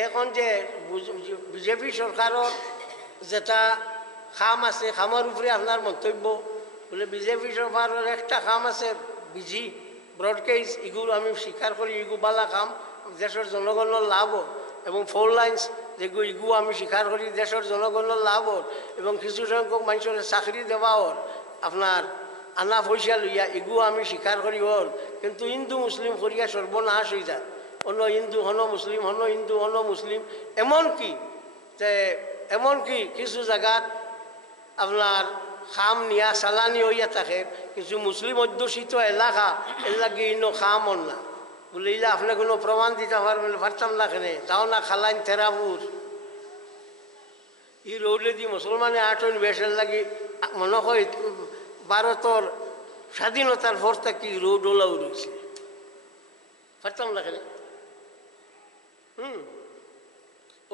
এখন যে বিজেপি সরকারের যেটা খাম আছে, খামের উপরে আপনার মন্তব্য? বলে বিজেপি সরকারের একটা খাম আছে, বিজি ব্রডকেজ, এগুলো আমি স্বীকার করি, এগু বালা কাম, দেশের জনগণের লাভ এবং 4 লাইন্স যেগুলো এগু আমি স্বীকার করি, দেশের জনগণের লাভ এবং কিছু সংখ্যক মানুষের চাকরি দেওয়া আপনার আনা পয়সা লইয়া, এগু আমি স্বীকার করি কিন্তু হিন্দু মুসলিম করিয়া সর্বনাশ হয়ে যায়। অন্য হিন্দু হন মুসলিম, হন হিন্দু হন মুসলিম, এমনকি কিছু জায়গাত আপনার খাম নিয়া চালানি হইয়া থাকে, কিছু মুসলিম অধ্যুষিত এলাকা এলাকি ইনো খাম না বলে, ইলা আপনি কোনো প্রমাণ দিতে পারতাম না, কেনে যাও না খালাইন থেরাপুর ই রৌলে দি মুসলমানে আটন বেশের লাগি মনে হয় ভারতের স্বাধীনতার পর থেকে রোড ওলাও রয়েছে, পারতাম না কেনে।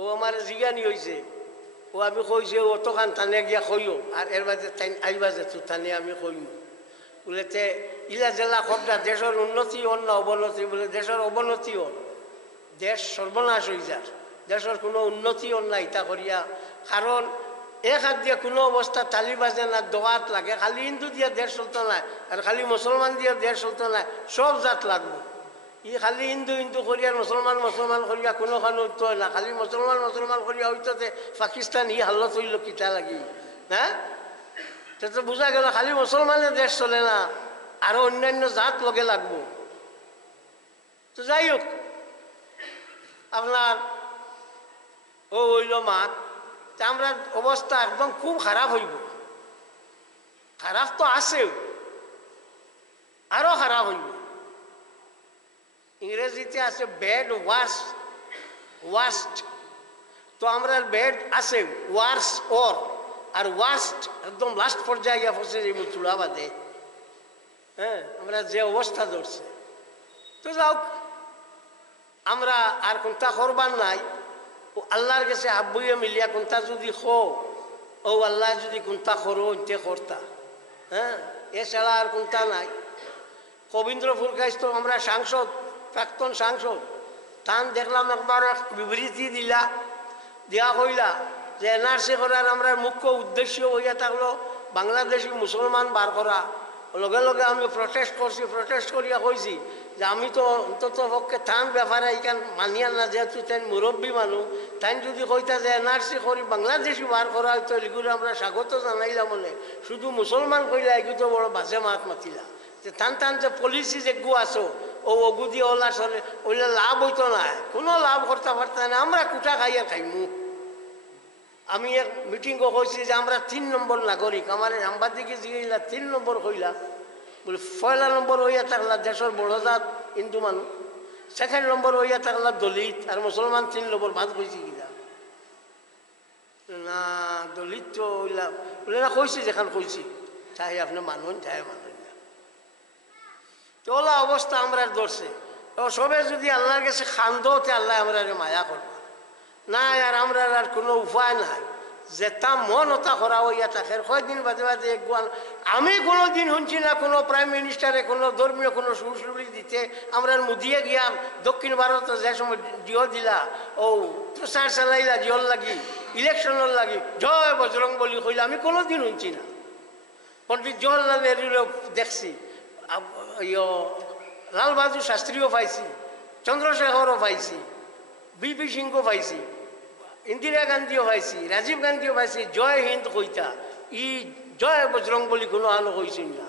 ও আমার জিজ্ঞানি হয়েছে, ও আমি কইছে অতখান টানে গিয়া কইও, আর এর বাজে আইবা যে টানে আমি কইম বলে তে ইলা জেলা খবটা দেশের উন্নতি হন না অবনতি? বলে দেশের অবনতি হন, দেশ সর্বনাশ হয়ে যার, দেশের কোনো উন্নতি হন না ইটা করিয়া। কারণ এক হাত দিয়ে কোনো অবস্থা তালি বাজে না, দোয়াত লাগে, খালি হিন্দু দিয়ে দেশ চলতো না, আর খালি মুসলমান দিয়ে দেশ চলতো না, সব জাত লাগবো। ই খালি হিন্দু হিন্দু করিয়া মুসলমান মুসলমান করিয়া কোনোখানে উঠতে হয় না, খালি মুসলমান মুসলমান করিয়া হইতে পাকিস্তান ই হালত হইল কিতা লাগি, হ্যাঁ? তো বোঝা গেল খালি মুসলমানের দেশ চলে না, আরো অন্যান্য জাত লগে লাগবো। তো যাই হোক, আপনার ও হইল মাত, আমরা অবস্থা একদম খুব খারাপ হইব, খারাপ তো আছেও, আরো খারাপ হইব। ইংরেজিতে আছে ব্যাড ওয়ার্স্ট, তো আমরা ব্যাড আছে ওয়ার্স আর ওয়ার্স্ট একদম লাস্ট পর্যায়ে গিয়ে পৌঁছে যাইব চূড়া বাদে। হ্যাঁ, আমরা যে অবস্থা ধরছে, তো যাও আমরা আর কোনটা করবার নাই, ও আল্লাহর কাছে আব্বুয়ে মিলিয়া কোনটা যদি ও আল্লাহ যদি কোনটা করো ইতে করতা, হ্যাঁ, এছাড়া আর কোনটা নাই। কবীন্দ্র ফুলকাইস তো আমরা সাংসদ, প্রাক্তন সাংসদ, তান দেখলাম একবার এক বিবৃতি দিয়া কইলা যে এনআরসি করার আমরা মুখ্য উদ্দেশ্য হইয়া থাকলো বাংলাদেশি মুসলমান বার করা। লগে লগে আমি প্রটেস্ট করিয়া কইছি যে আমি তো অন্তত পক্ষে তান ব্যাপারে এইখান মানিয়া না, যেহেতু তাই মুরব্বী মানুষ, তাই যদি কইতা যে এনআরসি করি বাংলাদেশি বার করা হয়তো এগুলো আমরা স্বাগত জানাইলাম, মনে শুধু মুসলমান কইলা এগুলো তো বড় বাজে মাত মাতিলা। যে টান যে পলিসি যেগু আছো ও অগু দিয়ে ওলা চলে, ওইলে লাভ হইতো না, কোনো লাভ করতে পারতাম না, আমরা কুটা খাইয়া খাইমু। আমি এক মিটিংও কইছি যে আমরা 3 নম্বর নাগরিক, আমার সাংবাদিকে জিজ্ঞাসা 3 নম্বর কইলা, বলে 1 নম্বর হইয়া থাকলা দেশের বড় জাত হিন্দু মানুষ, 2nd নম্বর হইয়া থাকলা দলিত, আর মুসলমান 3 নম্বর ভাত কইছি কিনা না, দলিত তো হইলা বলে না, কইছি যেখান কইছি চাই আপনি মানুন চাই মানুন না। তো ওলা অবস্থা আমরা ধরছে, সবে যদি আল্লাহর কাছে খান্দতে আল্লাহ আমরা মায়া করবো না, আর আমরা আর কোনো উপায় নাই, যেটা মন ওটা করা হইয়া থাকে। কয়েকদিন বাদে বাদে আমি কোনো দিন শুনছি না কোনো প্রাইম মিনিস্টারে কোনো ধর্মীয় কোনো সুরসুরি দিতে, আমরা মুদিয়ে গিয়া দক্ষিণ ভারতে যে সময় জিও দিলা, ও প্রচার চালাইলা জিওর লাগি, ইলেকশনের লাগি জয় বজরং বলি কইলা, আমি কোনো দিন শুনছি না। পণ্ডিত জওহরলাল নেহরুরও দেখছি, লাল বাহাদুর শাস্ত্রীও পাইছি, চন্দ্রশেখরও পাইছি, বিপি সিংও পাইছি, ইন্দিরা গান্ধীও পাইছি, রাজীব গান্ধীও পাইছি, জয় হিন্দ কইতা, ই জয় বজরং বলি কোনো আলো কইছিল না।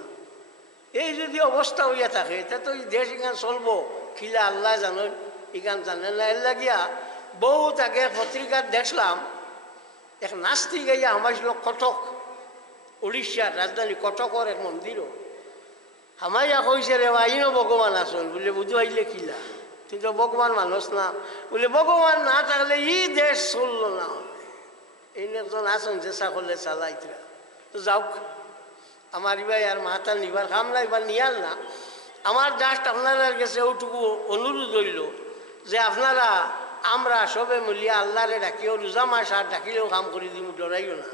এই যদি অবস্থা হইয়া থাকে তা তো এই দেশ ইখান চলবো খিলা আল্লাহ জানেন, ইখান জানেন না। এর লাগিয়া বহুত আগে পত্রিকার দেখলাম এক নাস্তিক গাইয়া হামাইছিল কটক, উড়িষ্যার রাজধানী কটকর এক মন্দিরও হামাইয়া কইছে রে আইনও ভগবান আসল বলে, বুঝু আইলে খিলা তুই তো ভগবান মানুষ না, বলে ভগবান না থাকলে ই দেশ চলল না। এই একজন আসন চেষ্টা করলে চালাইতরা। তো যাওক, আমার ইবাই আর মাথা নিবার খাম না, এবার নিয়াল না। আমার জাস্ট আপনারা কাছে ওটুকু অনুরোধ হইল যে আপনারা আমরা সবে মিলিয়া আল্লাহরে ডাকিও, রোজা মাস আর ডাকিলেও কাম করে দিব, ডরাইও না।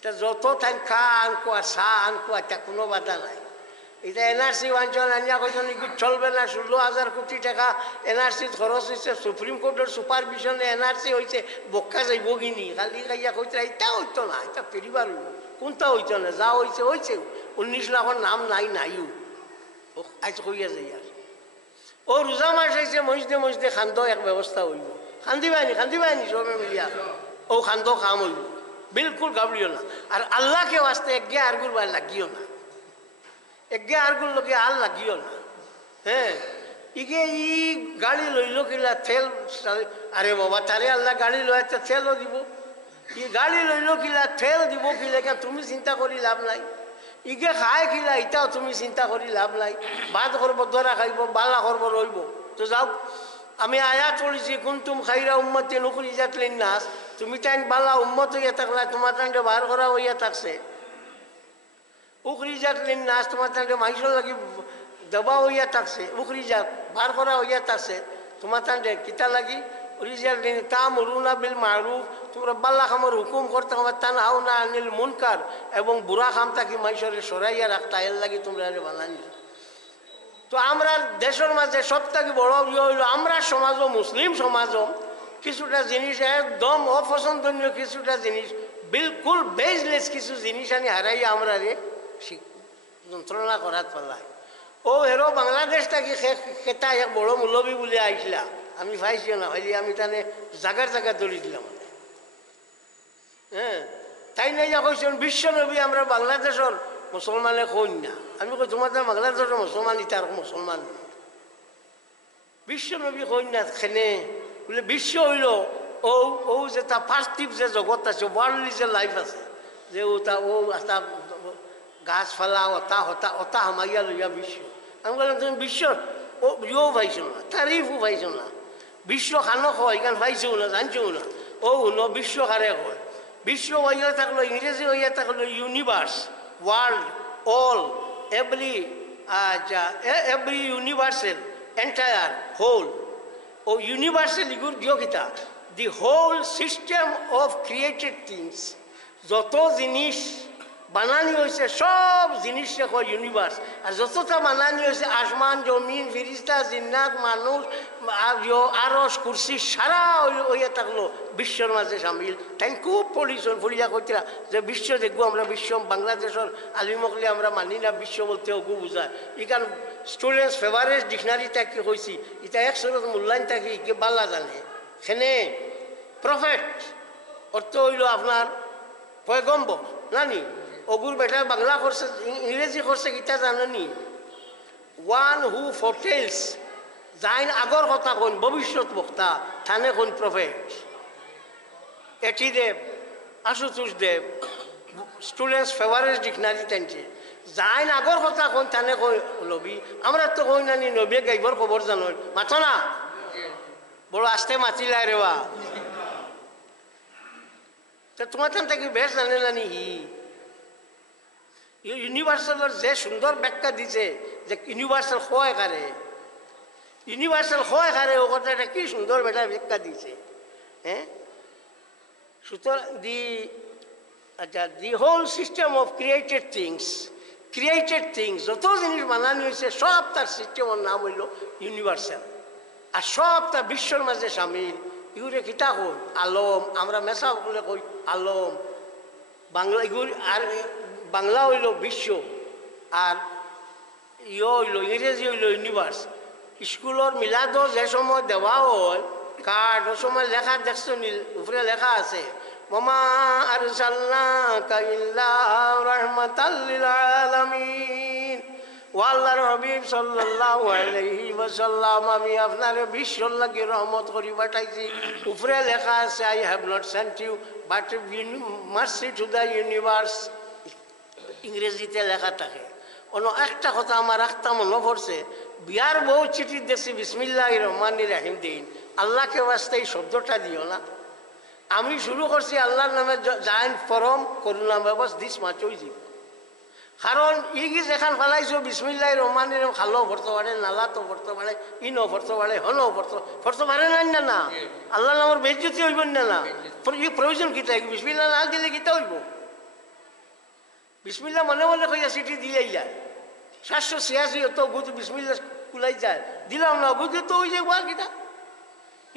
তা যত ঠাই খা আনকো আর চা আনকো, এটা কোনো বাধা নাই। এটা এনআরসি অঞ্চল আনিয়া কইতো নাকি চলবে না, 16,000 কোটি টাকা এনআরসি খরচ হয়েছে, সুপ্রিম কোর্টের সুপারভিশনে এনআরসি হয়েছে, বক্কা যাইব কিনি খালি খাইয়া কইতে এটা হইতো না, এটা ফেরিবার হইব, কোনটা হইতো না, যা হয়েছে হয়েছে, 19 লাখের নাম নাই নাইও আজ কইয়া যাই। আর ও রোজা মাস হয়েছে, মসজিদে মসজিদে খান্দ এক ব্যবস্থা হইব, খান্দিবানি সবে মিলিয়া ও খান্দ কাম হইব, বিলকুল গাবড়িও না। আর আল্লাহকে আসতে একগে আরগুর বার লাগিও না, একগে আরগুর লোকে আর লাগিও না। হ্যাঁ, ইগে ই গাড়ি লইল কিলা তেল, আরে বাবা তারে আল্লাহ গাড়ি লইতে তেলও দিব, ই গাড়ি লইল কিলা তেল দিব কিলা, তুমি চিন্তা করি লাভ নাই। ইগে খায় কিলা ইটাও তুমি চিন্তা করি লাভ নাই, ভাত করবো দরা খাইব, বালা করব রইব। তো যাও, আমি আয়াত পড়েছি কুনতুম খাইরা উম্মতিন উখরিজাত লিন্নাস, তুমি তাই বালা উম্মত হইয়া থাকলা, তোমার তাইলে বার করা হইয়া থাকছে, উখরিজাত লিন্নাস তোমার তাইলে মাইসর লাগি দেবা হইয়া থাকছে, উখরিজাত বার করা হইয়া থাকছে, তোমার তাইলে কিতা লাগি রিজাত দিন তা'মুরুনা বিল মা'রুফ, তোমরা বাল্লা খামর হুকুম করতে আমার তানহাউনা আনিল মুনকার, এবং বুড়া খাম থাকি মাইসরে সরাইয়া রাখতা, এর লাগি তোমরা বানানি। তো আমরা দেশের মাঝে সব থেকে বড় ইয়ে হইল, আমরা সমাজও মুসলিম সমাজও কিছুটা জিনিস একদম অপছন্দনীয়, কিছুটা জিনিস বিলকুল বেজলেস কিছু জিনিস আনি হারাইয়া আমরা যন্ত্রণা করার পাল্লাই। ও হেরো বাংলাদেশ থাকি খেতা এক বড় মূলবী বলে আইসলা, আমি পাইছিও না, হইলে আমি তানে জাগার জায়গা ধরি দিলাম। হ্যাঁ, তাই নাই যা কইছেন বিশ্ব নবী আমরা বাংলাদেশের মুসলমানে কই না, আমি কই তোমাদের বাংলাদেশের মুসলমান ইতার মুসলমান বিশ্ব নবী কই না খেনে বলে বিশ্ব হইল ও ও যে তা পার্থিব যে জগৎ আছে, ওয়ার্ল্ডলি যে লাইফ আছে, যে ওটা ও তা গাছপালা ওটা হতা ওটা হামাইয়া লইয়া বিশ্ব। আমি বললাম তুমি বিশ্ব ও ইয়েও পাইছো না, তারিফও পাইছো না, বিশ্ব খানো হয় এখানে পাইছেও না, জানছেও না, ও ন বিশ্ব কারে হয়, বিশ্ব হইয়া থাকলো ইংরেজি হইয়া থাকলো universe, world, all, every universal, entire, whole. ও ইউনিভার্সাল ইগুর দিও কিতা, the whole system of created things, যত জিনিস বানানি হয়েছে সব জিনিসে কয় ইউনিভার্স। আর যতটা বানানি হয়েছে আসমান, জমিন, ফিরিস্তা, জিন্নাত, মানুষ, আরস, কুরসি সারা হইয়া থাকলো বিশ্বর মাঝে সামিল। তাই খুব পড়িয়া কইরা যে বিশ্ব দেখবো আমরা, বিশ্ব বাংলাদেশের আলিমকলে আমরা মানি না, বিশ্ব বলতে অগু বুঝায়। ইকান স্টুডেন্টস ফেভারেট ডিকশনারি থাকি কইছি, এটা এক সুরত মূল্যায়ন থাকি কে বাল্লা জানে। সেনে প্রফেট অর্থ হইল আপনার পয়গম্বর নানি, অগুর বেটা বাংলা করছে, ইংরেজি করছে কিতা জানেনি, ওয়ান হু ফরটেলস, যাইন আগর কথা কোন ভবিষ্যৎ বক্তা, থানে কোন প্রফেট। এটি দেব, আশুতোষ দেব, স্টুডেন্টস ফেভারেট ডিকশনারি টানছে, যাইন আগর কথা কোন থানে কই নবী। আমরা তো কই নানি নবী গাইবর খবর জানো, মাথো না বড় আস্তে মাতিলাই রে বা, তোমার তান থাকি বেশ জানে নানি হি ইউনিভার্সালের যে সুন্দর ব্যাখ্যা দিছে, যে ইউনিভার্সাল হয় কারে, ইউনিভার্সাল হয় কারে, ও কথাটা কি সুন্দর বেটা ব্যাখ্যা দিছে। হ্যাঁ, সুতরাং the whole system of created things, যত জিনিস বানানি হয়েছে সব তার সিস্টেমের নাম হইল ইউনিভার্সাল। আর সব তার বিশ্বর মাঝে সামিল। ইউরে কিতা কই আলম, আমরা মেসা বলে কই আলম, বাংলা ইগুর, আর বাংলা হইল বিশ্ব, আর হইল ইংরেজি হইল ইউনিভার্স। স্কুলের মিলাদও যে সময় দেওয়া হয় কার্ড, ও সময় লেখা দেখছো উপরে লেখা আছে ওমা আরসালনাকা ইল্লা রাহমাতাল লিল আলামিন, ও আল্লাহর হাবিব সাল্লাল্লাহু আলাইহি ওয়াসাল্লাম, আমি আপনারে বিশ্বর লাগি রহমত করি পাঠাইছি। উপরে লেখা আছে I have not sent you but mercy to the universe, ইংরেজিতে লেখা থাকে। অন্য একটা কথা আমার একটা মনে পড়ছে, বিয়ার বউ চিঠি দেখছি বিসমিল্লাহির রহমানির রহিম দিন, আল্লাহকে বাস্তে এই শব্দটা দিও না। আমি শুরু করছি আল্লাহর নামে Zain form Karunamoy boss this মাচই দিব, কারণ ইগি যেখান ফেলাইছো বিসমিল্লাহির রহমানির রহিম, খালো ভরতে পারে, নালা তো ভরতে পারে, ইনও ভরতে পারে, হনও ভরতে পারে না না, আল্লাহর নামের বেজ্জতি হইব না না, ই প্রয়োজন কিতা, বিসমিল্লাহ না দিলে কিতা হইব? বিসমিল্লাহ মনে মনে কইয়া চিঠি দিলেই যায়, 786 তো গুজু বিসমিল্লা কুলাই যায় দিলাম না গুজু তো ওই যে ওয়া কিটা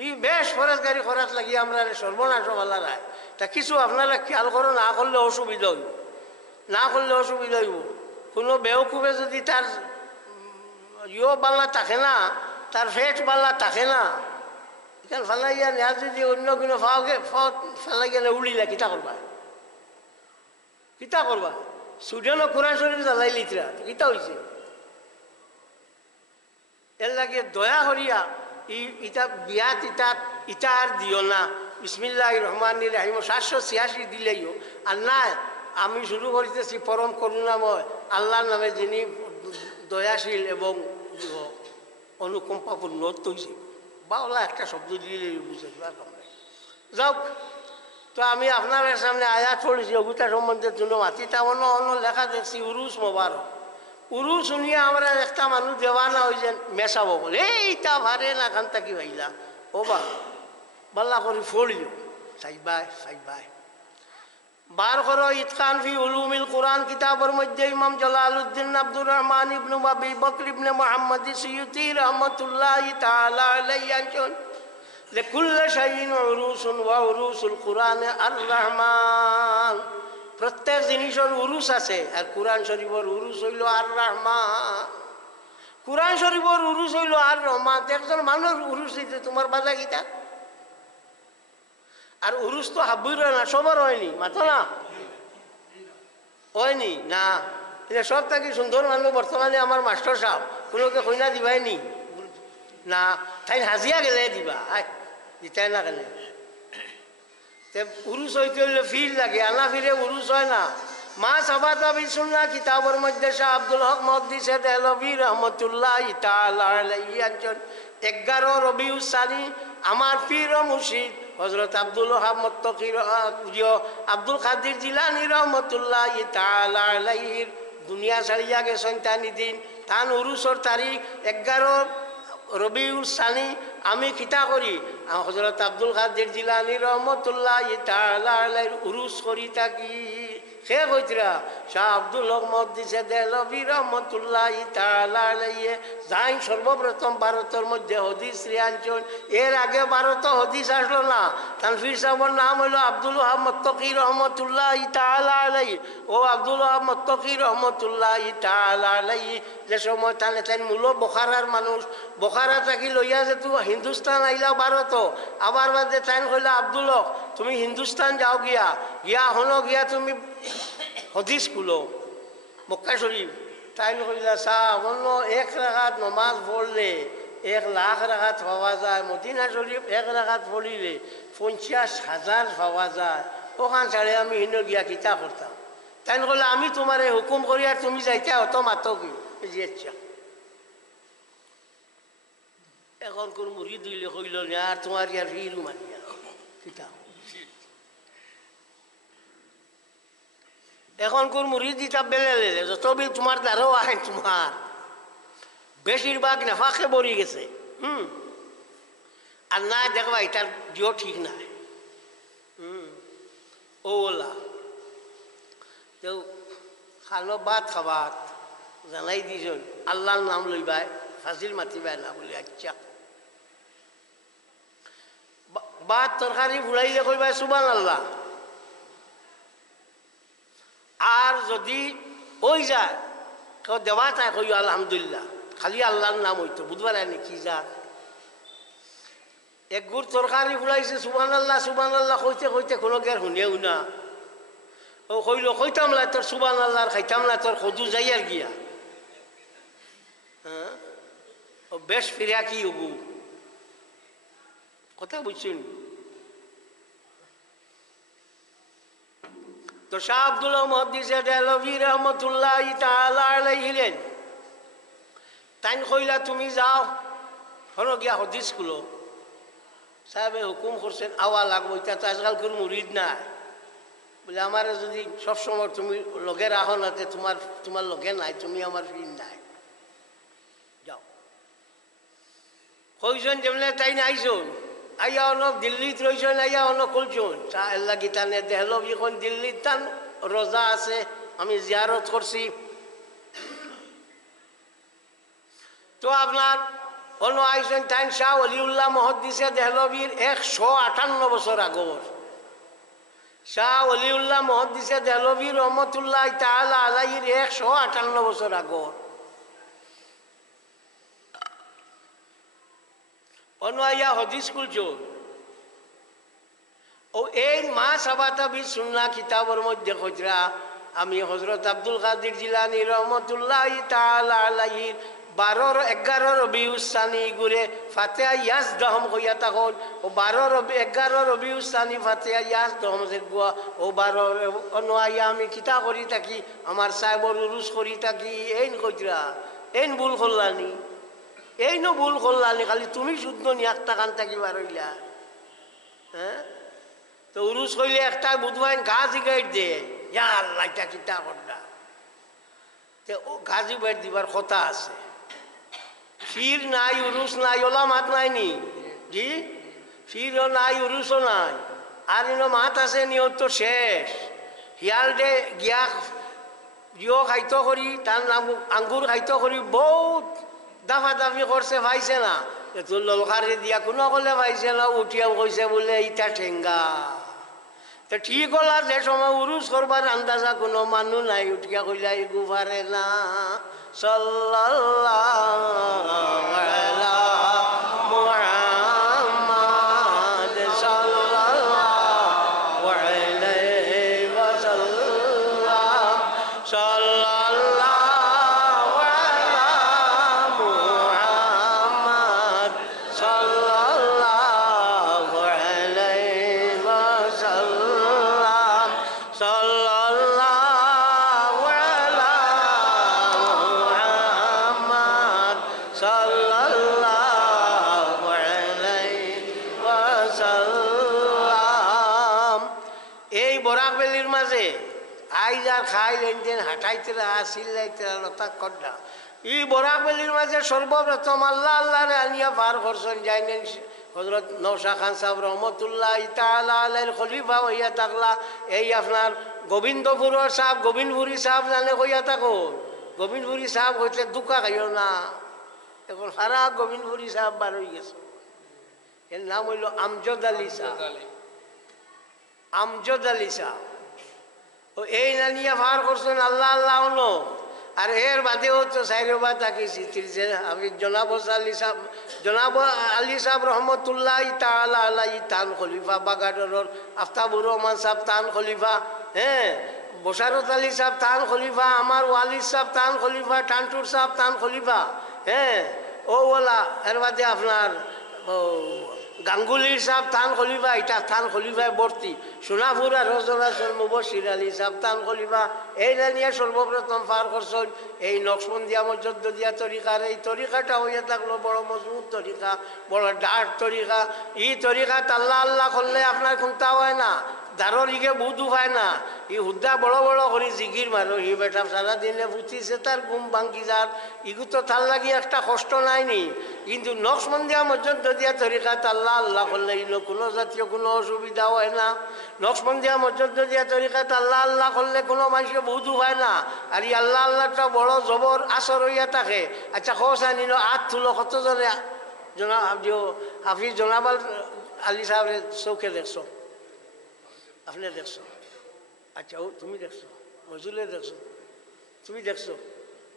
ই বেশ খরচ গাড়ি খরচ লাগি আমরা সর্বনাশ ভালা রায় তা কিছু আপনারা খেয়াল করো না করলে অসুবিধা হইব না করলে অসুবিধা হইব কোনো বেউকুবে যদি তার ইয়ে বাল্লা থাকে না তার ফেট বাল্লা থাকে না এখানে ফেলাইয়া নেওয়া যদি অন্য কোনো ফাওকে ফেলাই গেলে উড়িলা কিতা করবা কিতা করবা সুডেনও কোরআন শরীফ জ্বালাই লিতরা কিতা হয়েছে এর লাগে দয়া করিয়া ইটা বিয়াত ইটা আর দিও না বিসমিল্লাহ রহমান রাহিম 786 দিলেইও আর নাই আমি শুরু করিতেছি পরম করুণাময় আল্লাহর নামে যিনি দয়াশীল এবং অনুকম্পাপূর্ণ তৈছে বাংলা একটা শব্দ দিলে বুঝে যাক তো আমি আপনার সামনে আয়াত পড়েছি অগুতা সম্বন্ধের জন্য মাতিটা অন্য অন্য লেখা দেখছি উরুস মোবারক উরুস শুনিয়া আমরা একটা মানুষ দেওয়ানা হয়েছেন মেশাবো বলে এইটা ভারে না খান থাকি ভাইলা ও বা বাল্লা করি ফড়িও সাইবাই বার করো ইতকান ফি উলুমিল কোরআন কিতাবের মধ্যে ইমাম জালালউদ্দিন আব্দুর রহমান ইবনে আবি বকর ইবনে মুহাম্মদ সিয়ুতি রাহমাতুল্লাহি তাআলা আলাইহি আনছেন লিকুল্লি শাইইন উরুসুন ওয়া উরুসুল কোরআন আর রহমান প্রত্যেক জিনিসের উরুস আছে আর কোরআন শরীফের উরুস হইল আর রহমান কোরআন শরীফের উরুস হইল আর রহমান একজন মানুষ উরুস দিতে তোমার বাজা গীতা আর উরুস তো হাব্বুর না সবার হয়নি মাথা না হয়নি না এটা সব থাকি সুন্দর মানুষ বর্তমানে আমার মাস্টার সাহেব কোনোকে কইনা দিবাইনি না তাই হাজিয়া গেলে দিবা দিতাই না কেন উরুস হইতে হইলে ফির লাগে আনা ফিরে উরুস হয় না মা সাবাতা বিসুন্নাহ কিতাবের মধ্যে শাহ আব্দুল হক মুহাদ্দিসে দেহলভী রাহমাতুল্লাহি তাআলা আলাইহি আনছেন 11 রবিউল সানি আমার পীর ও মুর্শিদ হযরত আব্দুল ওহাব মুত্তাকির আব্দুল কাদের জিলানী রাহমাতুল্লাহি তাআলা আলাইহি দুনিয়া ছাড়িয়া গেছেন তানি দিন তান উরুসর তারিখ 11 রবিউল সানি আমি কিতা করি হযরত আব্দুল কাদের জিলানী রাহমাতুল্লাহি তাআলা আলাইহির উরুস করি থাকি সে কইতরা শাহ আব্দুল হক মুহাদ্দিসে দেহলভী রাহমাতুল্লাহি তাআলা আলাইহি যাই সর্বপ্রথম ভারতের মধ্যে হাদিস রিয়াঞ্চন এর আগে ভারত হাদিস আসলো না তানফির সাহেবের নাম হলো আব্দুল ওহাব মুত্তাকি রাহমাতুল্লাহি তাআলা আলাইহি ও আব্দুল ওহাব মুত্তাকি রাহমাতুল্লাহি তাআলা আলাইহি যে সময় তান মূল বোখারার মানুষ বোখারা থাকি লইয়া যে তুই হিন্দুস্তান আইলা ভারত আবার বাদে তাই কইলা আব্দুল হক তুমি হিন্দুস্তান যাও গিয়া হলো গিয়া তুমি হদিস খুলো মক্কা শরীফ তাই কইলা সাহ অন্য 1 রাকাত নমাজ পড়লে 1 লাখ রাকাত পাওয়া যায় মদিনা শরীফ 1 রাকাত পড়িলে 50,000 পাওয়া যায় ওখান ছাড়ে আমি হিন্দ গিয়া কিতা করতাম তাই কইলা আমি তোমার হুকুম করি আর তুমি যাইতে অত মাতো কি ইচ্ছা এখন কোন মুরিদ দিলে কইল না আর তোমার ইয়ার ফিরু মানিয়া কিতা এখন কোন মুরিদ দিতা বেলে যত বিল তোমার দ্বারাও আহে তোমার বেশিরভাগ নেফাকে বরি গেছে আর না দেখবা এটার দিও ঠিক নাই ওলা তো খালো ভাত খাবাত জানাই দিছন আল্লাহর নাম লইবাই ফাজিল মাতিবাই না বলি আচ্ছা ভাত তরকারি ফুলাইলে কইবাই সুবহানাল্লাহ আর যদি ওই যায় কেউ দেওয়া তাই কই আলহামদুলিল্লাহ খালি আল্লাহর নাম হইতো বুধবার আনি কি যা এক গুড় তরকারি ফুলাইছে সুবহানাল্লাহ সুবহানাল্লাহ কইতে কইতে কোনো গের শুনেও না ও কইল কইতাম না তোর সুবহানাল্লাহ আর খাইতাম না তোর খদু যাই আর গিয়া হ্যাঁ ও বেশ ফিরিয়া কি হবু কথা বুঝছেন তো শাহ আব্দুল মুহাদ্দিসে দেহলভী রাহমাতুল্লাহি তাআলা আলাইহি তাই কইলা তুমি যাও হলো গিয়া হদিস খুলো সাহেবে হুকুম করছেন আওয়া লাগবো এটা তো আজকাল কোনো মুরিদ নাই বলে আমার যদি সবসময় তুমি লগে রাখো না তোমার লগে নাই তুমি আমার ফির নাই যাও কইজন যেমন তাই নাইছন আইয়া অনেক দিল্লিত রয়েছেন আইয়া অনেক খুলছেন আল্লাহ গীতানে দেহলভী এখন দিল্লির তান রোজা আছে আমি জিয়ারত করছি তো আপনার অন্য আইসেন টাইম শাহ অলিউল্লাহ মহদ্দিসে দেহলবীর 158 বছর আগর শাহ অলিউল্লাহ মহদ্দিসে দেহলবীর রহমতুল্লাহ তাআলা আলাইহির 158 বছর আগর অন্য আইয়া হদিস খুলছো ও এই মা সাবাতাবি সুন্নাহ কিতাবের মধ্যে খজরা আমি হযরত আব্দুল কাদের জিলানী রহমতুল্লাহ তাআলা আলাইহির 12-11 রবিউল সানি গুরে ফাতিহা ইয়াস দহম কইয়া তখন ও 12-11 রবিউল সানি ফাতিহা ইয়াস দহম যে গোয়া ও 12 অনয়া আমি কিতা করি থাকি আমার সাহেবর উরুস করি থাকি এইন কইরা এইন ভুল করলানি এইনো ভুল করলানি খালি তুমি শুদ্ধ নি একটা কান থাকি বার হইলা হ্যাঁ তো উরুস কইলে একটা বুধবাইন গাজি গাইড দে ইয়া আল্লাহ এটা কিতা করলা তে ও গাজি বাইট দিবার কথা আছে ফির নাই উরুস নাই ওলা মাত নাই নি জি ফিরও নাই উরুসও নাই আর ইনো মাত আছে নিয়ত তো শেষ হিয়াল দে গিয়া জিও খাইতো করি তার নাম আঙ্গুর খাইতো করি বহুত দাফা দাফি করছে পাইছে না তোর ললকারে দিয়া কোনো কলে পাইছে না উঠিয়াও কইছে বলে ইটা ঠেঙ্গা তো ঠিক হল আর যে সময় উরুস করবার আন্দাজা কোনো মানুষ নাই উঠিয়া কইলা এই গুফারে না সাল্লাল্লাহু আলা মুহাম্মাদ সাল্লাল্লাহু আলাইহি ওয়াসাল্লাম সাল্লাল্লাহু আলা মুহাম্মাদ সাল্লাল্লাহু আলাইহি ওয়াসাল্লাম সাল্লাল্লাহু আলা মুহাম্মাদ সাল্লাল্লাহু আলাইহি ওয়াসাল্লাম এই বরাক বেলির মাঝে আইজ আর খাই লেনদেন হাঁটাইতেরা চিল্লাইতেরা লতা কড্ডা এই বরাক বেলির মাঝে সর্বপ্রথম আল্লাহ আল্লাহরে আনিয়া পার করছেন যাইনেন হযরত নওশা খান সাহেব রহমতুল্লাহ তাআলা আলাইহির খলিফা হইয়া থাকলা এই আপনার গোবিন্দপুরের সাহেব গোবিন্দপুরী সাহেব জানে হইয়া থাকো গোবিন্দপুরী সাহেব হইতে দুকা খাইও না এখন সারা গোবিন্দপুরী সাহেব বার হয়ে গেছে এর নাম হইল আমজদ আলী সাহেব আমজদ আলী সাহেব ও এই নানিয়া পার করছেন আল্লাহ আল্লাহ হলো আর এর বাদেও তো সাইরবা তাকে চিত্রিছে আমি জনাব আলী সাহেব রহমতুল্লাহ তাআলা আলাইহি তান খলিফা বাগাডরের আফতাবুর রহমান সাহেব তান খলিফা হ্যাঁ বশারত আলী সাহেব তান খলিফা আমার ওয়ালিদ সাহেব তান খলিফা টানটুর সাহেব তান খলিফা হ্যাঁ ও ওলা এর বাদে আপনার গাঙ্গুলির সাহেব তান খলিফা এটা তান খলিফায় ভর্তি সোনাপুর আর রজনাচল মুবশির আলী সাহেব তান খলিফা এই নিয়ে সর্বপ্রথম পার করছেন এই নকশবন্দিয়া মজদ্দিয়া তরিকার এই তরিকাটা হইয়া থাকলো বড় মজবুত তরিকা বড় ডার্ক তরিকা এই তরিকাত আল্লাহ আল্লাহ করলে আপনার খুঁজতা হয় না দারর ইগে বুধু হয় না ই হুদ্দা বড় বড় করে জিগির মারো হি বেটা সারাদিনে ফুটিছে তার ঘুম ভাঙ্গি যার ইগু তো তার লাগি একটা কষ্ট নাইনি কিন্তু নকশবন্দিয়া মজদ্দিয়া তরিকাত আল্লাহ আল্লাহ করলে ইনো কোনো জাতীয় কোনো অসুবিধা হয় না নকশবন্দিয়া মজদ্দিয়া তরিকাত আল্লাহ আল্লাহ করলে কোনো মানুষের বুধু হয় না আর ই আল্লাহ আল্লাহটা বড় জবর আসর হইয়া থাকে আচ্ছা খোসা নিল আট তুলো কতজনে হাফিজ জনাব আলী সাহেবের চৌকে দেখছো আপনি দেখছো আচ্ছা ও তুমি দেখছো মজুলে দেখছো তুমি দেখছো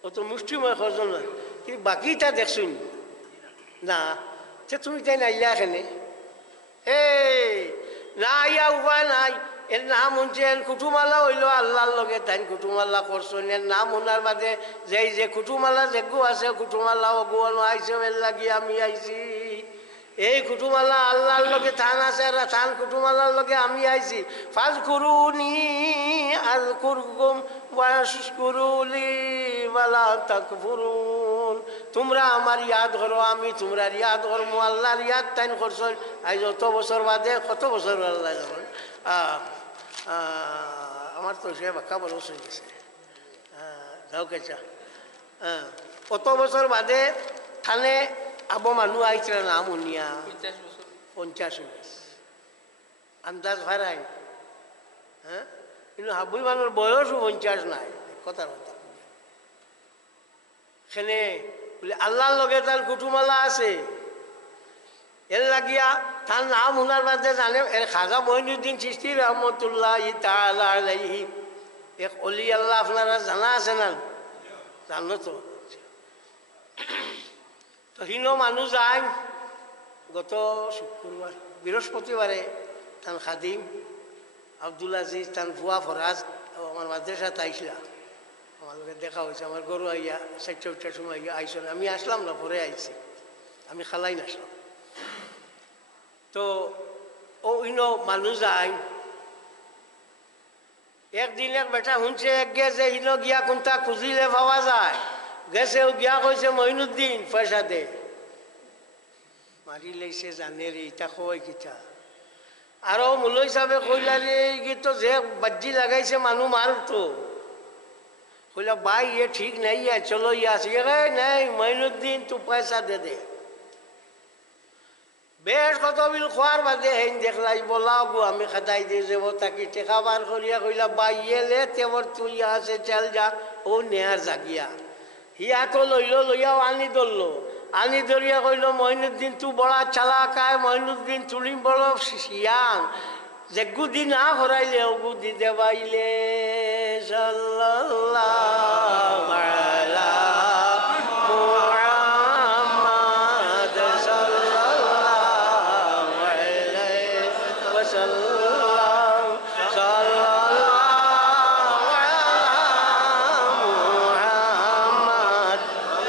ও তো মুষ্টিময় খরজন নয় কিন্তু বাকিটা দেখছো না সে তুমি তাই না ইয়া এখানে না ইয়া উপায় নাই এর নাম শুনছে কুটুমালা হইল আল্লাহর লগে তাই কুটুমালা করছেন এর নাম শোনার বাদে যে কুটুমালা যেগু আছে কুটুমালা অগুয়ানো আইসে এর লাগি আমি আইছি এই কুটুমালা আল্লাহর লগে থান আছে আর থান কুটুমালার লগে আমি আইছি ফাজকুরুনি আযকুরকুম ওয়াশকুরুলি ওয়ালা তাকফুরুন তোমরা আমার ইয়াদ করো আমি তোমরা ইয়াদ করবো আল্লাহর ইয়াদ তাইন করছেন আজ অত বছর বাদে কত বছর আল্লাহ আমার তো সে বাক্কা বড় হয়ে গেছে যাও কেচা কত বছর বাদে থানে আবো মানুষ আইছিল নাম উনিয়া 50 আন্দাজ ভাড়াই হ্যাঁ কিন্তু হাবুই মানুষ বয়সও 50 নাই কথার কথা সেনে বলে আল্লাহর লগে তার কুটুমালা আছে। এর লাগিয়া তার নাম শোনার বাদে জানে এর খাজা মঈনুদ্দিন চিশতি রহমতুল্লাহ তাআলা আলাইহি এক অলি আল্লাহ। আপনারা জানা আছে না? জানো তো। তো হিনো মানুষ যায় গত শুক্রবার বৃহস্পতিবারে তান খাদিম আব্দুল আজিজ তান ভুয়া ফরাজ আমার মাদ্রাসাতে আইসলা। আমার লোকের দেখা হয়েছে, আমার গরু আইয়া 4টার সময় আইসল। আমি আসলাম না, পরে আইছি, আমি খালাই আসলাম। তো ও ইনো মানুষ যায়। একদিন এক বেটা শুনছে এক গেছে ইনো গিয়া কোনটা খুঁজিলে পাওয়া যায়। গেছে ও গিয়া কইছে মঈনুদ্দিন পয়সা দে। মারি লাইছে জানে রে ইটা কয় কিটা। আরো মুলই সাহেবে কইলা রে তো যে বাজি লাগাইছে মানুষ মারতো। কইলা ভাই ये ठीक नहीं है, चलो यहाँ से। नहीं মঈনুদ্দিন তু পয়সা দে দে। বেশ কত বিল খোয়ার বাদে হেন দেখলাই বলাও গো আমি খাতাই দিয়ে যাবো তাকে টেকা বার করিয়া কইলা ভাই লে তেবর তুই यहाँ से चल जा। ও নেয়ার জাগিয়া হিয়া তো লইল, লইয়াও আনি ধরলো। আনি ধরিয়া কইল মঈনুদ্দিন তু বড়া চালাকায়, মঈনুদ্দিন তুমি বড় শিয়াং, যে গুদি না হরাইলে ও গুদি দেবাইলে। সাল্লাল্লাহু আলা মুহাম্মাদ সাল্লাল্লাহু আলাইহি ওয়াসাল্লাম। সাল্লাল্লাহু আলা মুহাম্মাদ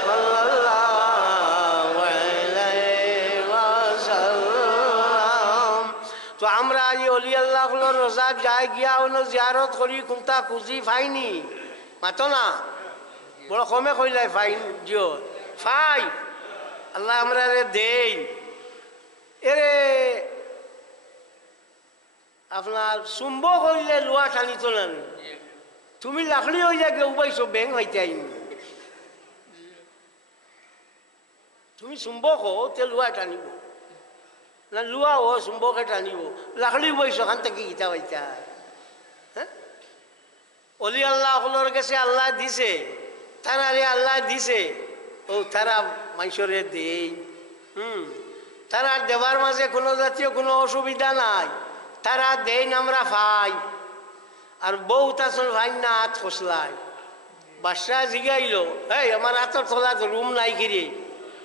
সাল্লাল্লাহু আলাইহি ওয়াসাল্লাম। তো আমরা এই অলি আল্লাহর রোজা যাই গিয়া অন্য জিয়ারত করি কোনটা খুঁজি ফাইনি মাতো না বড় কমে কইলাই ফাইন জিও ফাই আল্লাহ আমরা দেই। এরে আপনার চুম্ব করলে লোয়া টানিত না, তুমি লাকড়ি হয়ে যা কেউ পাইছো ব্যাং হইতে আইনি। তুমি চুম্ব কো তে লোয়া টানিব না, লুয়া ও চুম্বকে টানিব। লাকড়ি বইছ খান থেকে গীতা হইতা। হ্যাঁ অলি আল্লাহ সকলের কাছে আল্লাহ দিছে, তারারে আল্লাহ দিছে, ও তারা মানুষরে দেই। তারা দেবার মাঝে কোনো জাতীয় কোনো অসুবিধা নাই, তারা দেন আমরা ভাই। আর বউ তাছর ভাই না হাত খসলায়। বাদশাহ জিগাইল এই আমার হাতের তলাত রুম নাই কিরে?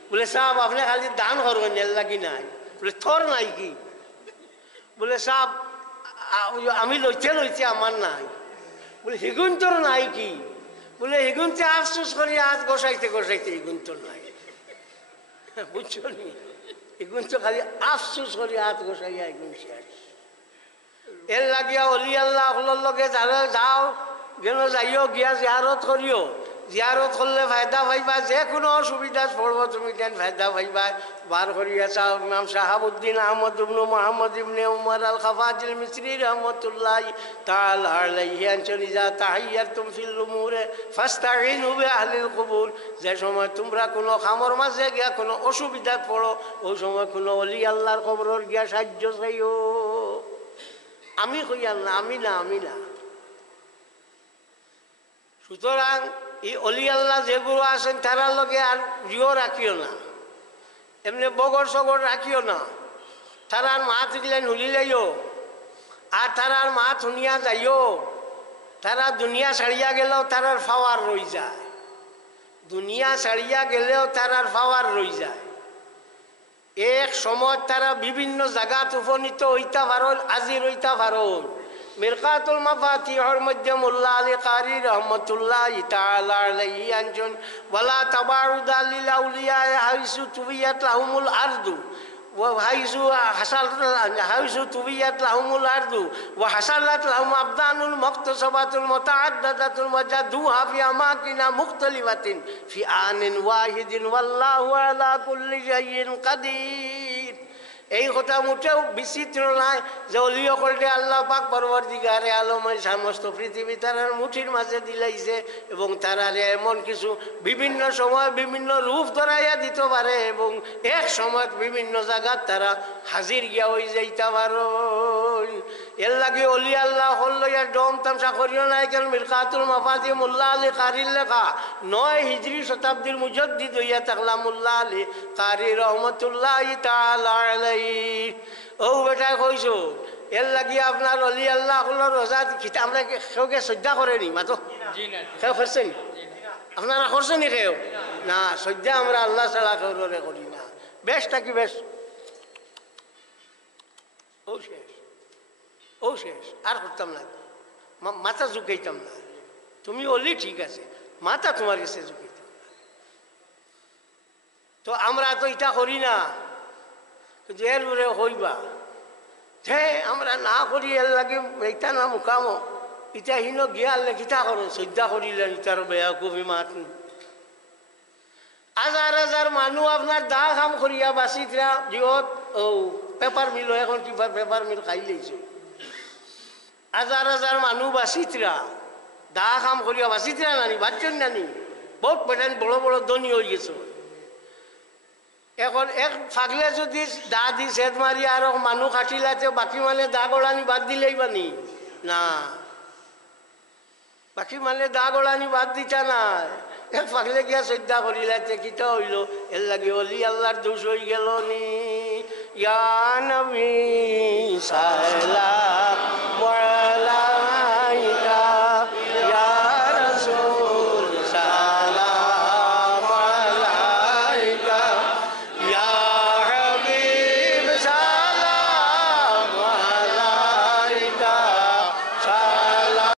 বলে সাহেব আপনি খালি দান করবেন এর লাগি নাই। বলে থর নাই কি? বলে সাহেব আমি লইতে আমার নাই। বলে হিগুন তোর নাই কি? বলে হিগুনতে আফসোস করি হাত গোসাইতে গোসাইতে হিগুন তোর নাই। বুঝছো নি? হিগুন তো খালি আফসোস করি হাত গোসাইয়া হিগুন শেষ। এর লাগিয়া অলি আল্লাহ সকলের লগে যাও গেল যাইও গিয়া জিয়ারত করিও। জিয়ারত করলে ফায়দা পাইবা, যে কোনো অসুবিধা পড়বো তুমি তেন ফায়দা পাইবা। বার করিয়া চাও ইমাম শাহাবুদ্দিন আহমদ ইবনে মুহাম্মদ ইবনে উমর আল খাফাজিল মিসরি রহমতুল্লাহ তাআলা আলাইহি আনছেন ইজা তাহাইয়াতুম ফিল উমুরে ফাস্তাইনু বিআহলিল কুবুর। যে সময় তোমরা কোনো খামর মাঝে গিয়া কোনো অসুবিধা পড়ো, ওই সময় কোনো অলি আল্লাহর কবরের গিয়া সাহায্য চাইও। আমি কইয়া না, আমি না, আমি না। সুতরাং এই অলি আল্লাহ যেগুলো আছেন তারার লগে আর রিও রাখিও না, এমনি বগর সগর রাখিও না। তারার মাত দিলেন হুলিলাইও, আর তারার মাত শুনিয়া যাইও। তারা দুনিয়া ছাড়িয়া গেলেও তারার ফাওয়ার রই যায়, দুনিয়া ছাড়িয়া গেলেও তারার ফাওয়ার রই যায়। এক সময় তারা বিভিন্ন জায়গাত উপনীত হইতা পারল, আজির হইতা পারল। মিরকাতুল মাফাতিহর মধ্যে মোল্লা আলী কারি রহমতুল্লাহ তাআলা আলাইহি আনছেন ওয়ালা তাবারুদা লিল আউলিয়া হাইসু তুবিয়াত লাহুমুল আরদু ওয়া হাইসু তুবিয়াত লাহুমুল আরদু ওয়া হাসালাত লাহুম আবদানুল মুকতাসাবাতুল মুতাআদ্দাদাতুল ওয়াজাদুহা ফি আমাকিনা মুখতালিফাতিন ফি আনিন ওয়াহিদিন ওয়াল্লাহু আলা কুল্লি শাইইন কাদির। এই কথা মোটেও বিচিত্র নাই যে অলিও করলে আল্লাহ পাক পরবর্তীকারে আলমের সমস্ত পৃথিবী তারার মুঠির মাঝে দিলাইছে, এবং তারারে এমন কিছু বিভিন্ন সময় বিভিন্ন রূপ ধরাইয়া দিতে পারে, এবং এক সময় বিভিন্ন জায়গার তারা হাজির গিয়া হয়ে যাইতে পারো। এর লাগে অলি আল্লাহ হল ইয়ার ডম তামসা করিও নাই কেন মিরকাতুল মাফাতি মোল্লা আলী কারির লেখা 9 হিজরি শতাব্দীর মুজদ্দিদ হইয়া থাকলা মোল্লা আলী কারি রহমতুল্লাহ তাআলা আলাইহি। ও বেটা কইছো এর লাগি আপনার অলি আল্লাহ হল রোজা খিতা আমরা কেউকে শ্রদ্ধা করেনি মাতো কেউ করছেন আপনারা করছেন নি কেউ না শ্রদ্ধা আমরা আল্লাহ ছাড়া কেউরে করি না। বেশটা কি বেশ ও শেষ ও শেষ আর করতাম না মাথা ঝুঁকাইতাম না। তুমি অলি ঠিক আছে মাথা তোমার কাছে ঝুঁকাইতাম না। তো আমরা তো এটা করি না কিন্তু এর উপরে হইবা হে আমরা না করি এর লাগে এইটা না মুখামো ইটা হিনো গিয়ার লেখিতা করো শ্রদ্ধা করিলেন ইটার বেয়া কবি মাত হাজার হাজার মানুষ আপনার দা কাম করিয়া বাঁচিতরা জিহত ও পেপার মিল এখন কিবা পেপার মিল খাই লেছে হাজার হাজার মানুষ বাঁচিতরা দা কাম করিয়া বাঁচিতরা নানি বাচ্চন নানি বহুত পেটেন বড় বড় ধনী হয়ে গেছে। এখন এক ফাগলে যদি দা দি সেদ মারি আর মানুষ কাটিলাতে বাকি মানে দা গড়ানি বাদ দিলেই বানি না বাকি মানে দা গড়ানি বাদ দিতা না এক ফাগলে গিয়া শ্রদ্ধা করিলাতে কিতা হইল এর লাগে অলি আল্লাহর দোষ হয়ে গেল নি ইয়া নবী সালাম